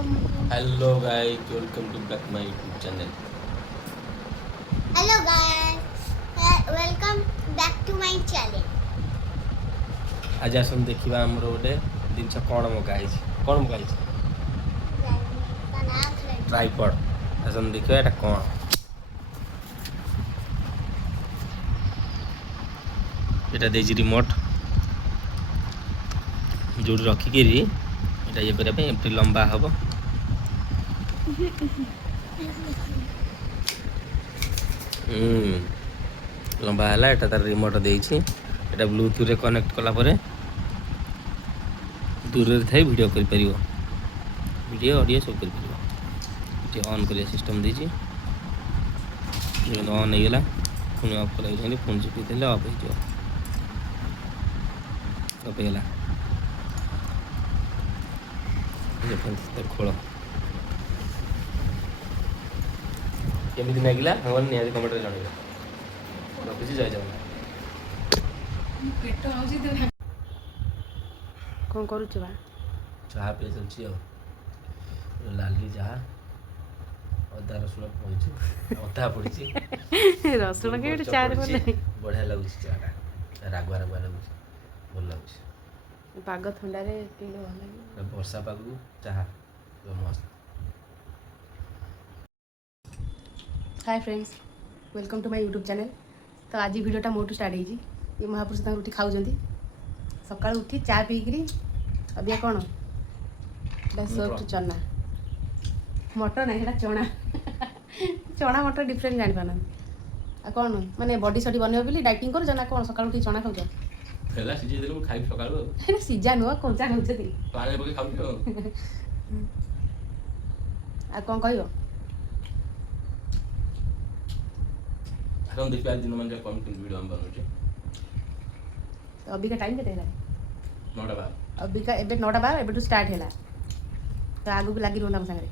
Hello guys, welcome to back my YouTube channel. Hello guys, welcome back to my channel. आज आसन देखिबा हमर गोटे जिनछ कोन मगाइछि ट्राइपॉड आसन देखिबा एटा कोन एटा देछि रिमोट जोड रखि केरी एटा ये करे पे एमटी लंबा हबो लंबा हला एटा तार रिमोट देछि एटा ब्लूटूथ रे कनेक्ट कला परे दूर रे थाई वीडियो कर परियो वीडियो ऑडियो सब कर परियो ये ऑन करिया सिस्टम देछि ये ऑन हो गेला पुनी ऑफ करै छै फोन से देले ऑफ हो जो ऑफ गेला ये फोन से खोलो केमिति नागिला हमन निया कमेंट रे जणाइबा रखिछि जाय जाऊ पेट आउछि तो कौन करू बा चाह पे चलछि लाली चाह अदा रसुण पड़छि अदा पड़छि रसुण के चार बोले बढ़िया लागुछि चाहटा रागुआ रागुआ लागुछि भल लागुछि पाग थंडा रे पीले भल लागे वर्षा पागु चाह तो मस्त। Hi friends welcome to my YouTube channel. तो आज वीडियोटा मोटू स्टार्ट होगी ये महापुरुष तक उठी खाऊँ सका उठी चा पीकरी अबिया कौन सोप चना मटर ना चना चना मटर डिफरेंट जानी पाना आ कौन माने बॉडी सडी बनबो बोली डाइटिंग कर जना कौन सका उठी चना खाऊ फेला सिजे देलु खाइ सकाळो सीजा नुआ कंचा खाऊ पानी पके खाऊ आ कौन कहयो हम देखिए आज दिन मन कौन कौन वीडियो हम बनाउछे तो अभी का टाइम केते है 9टा 12 अभी का एबे 9टा 12 एबे टू स्टार्ट हैला तो आगु को लागी रोना संगे